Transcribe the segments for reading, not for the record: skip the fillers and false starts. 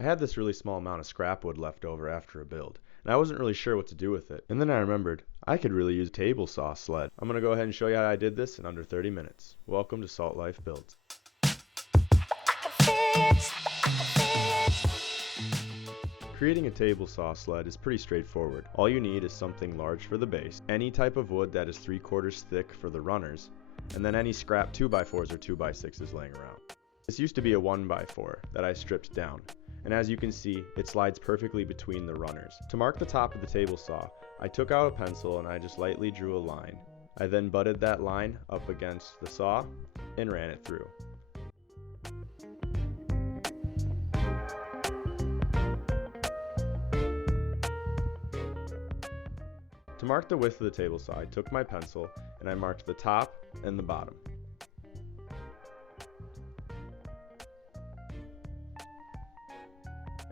I had this really small amount of scrap wood left over after a build, and I wasn't really sure what to do with it. And then I remembered, I could really use a table saw sled. I'm going to go ahead and show you how I did this in under 30 minutes. Welcome to Salt Life Builds. Creating a table saw sled is pretty straightforward. All you need is something large for the base, any type of wood that is 3/4 thick for the runners, and then any scrap 2x4s or 2x6s laying around. This used to be a 1x4 that I stripped down, and as you can see, it slides perfectly between the runners. To mark the top of the table saw, I took out a pencil and I just lightly drew a line. I then butted that line up against the saw and ran it through. To mark the width of the table saw, I took my pencil and I marked the top and the bottom.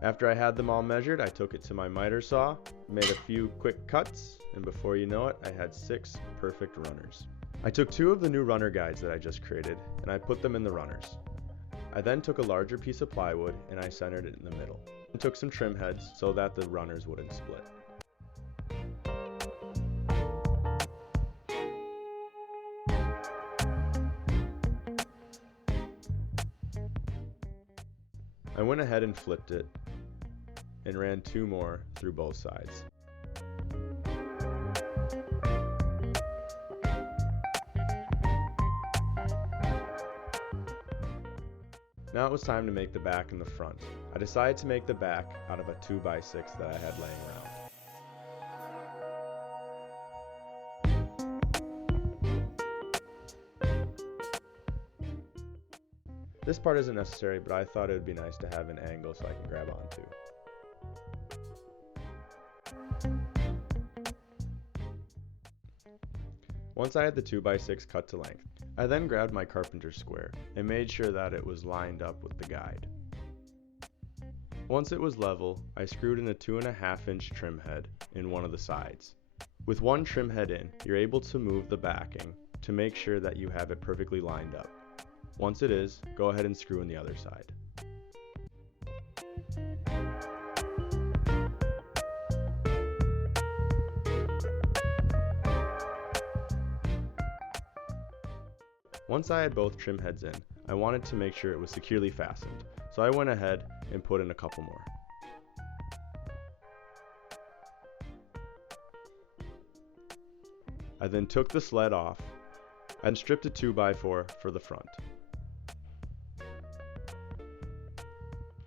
After I had them all measured, I took it to my miter saw, made a few quick cuts, and before you know it, I had 6 perfect runners. I took 2 of the new runner guides that I just created, and I put them in the runners. I then took a larger piece of plywood and I centered it in the middle, and took some trim heads so that the runners wouldn't split. I went ahead and flipped it and ran 2 more through both sides. Now it was time to make the back and the front. I decided to make the back out of a 2x6 that I had laying around. This part isn't necessary, but I thought it would be nice to have an angle so I can grab onto. Once I had the 2x6 cut to length, I then grabbed my carpenter's square and made sure that it was lined up with the guide. Once it was level, I screwed in a 2.5-inch trim head in one of the sides. With one trim head in, you're able to move the backing to make sure that you have it perfectly lined up. Once it is, go ahead and screw in the other side. Once I had both trim heads in, I wanted to make sure it was securely fastened, so I went ahead and put in a couple more. I then took the sled off and stripped a 2x4 for the front.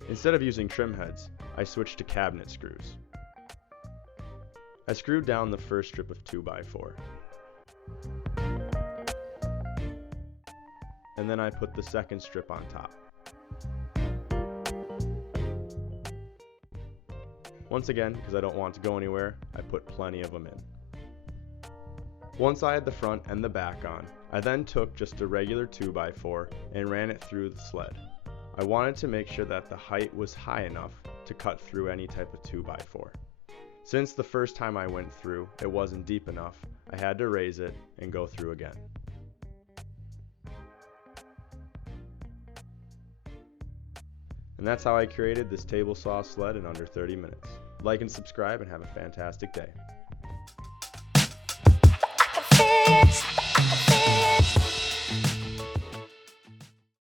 Instead of using trim heads, I switched to cabinet screws. I screwed down the first strip of 2x4. And then I put the second strip on top. Once again, because I don't want to go anywhere, I put plenty of them in. Once I had the front and the back on, I then took just a regular 2x4 and ran it through the sled. I wanted to make sure that the height was high enough to cut through any type of 2x4. Since the first time I went through, it wasn't deep enough, I had to raise it and go through again. And that's how I created this table saw sled in under 30 minutes. Like and subscribe and have a fantastic day.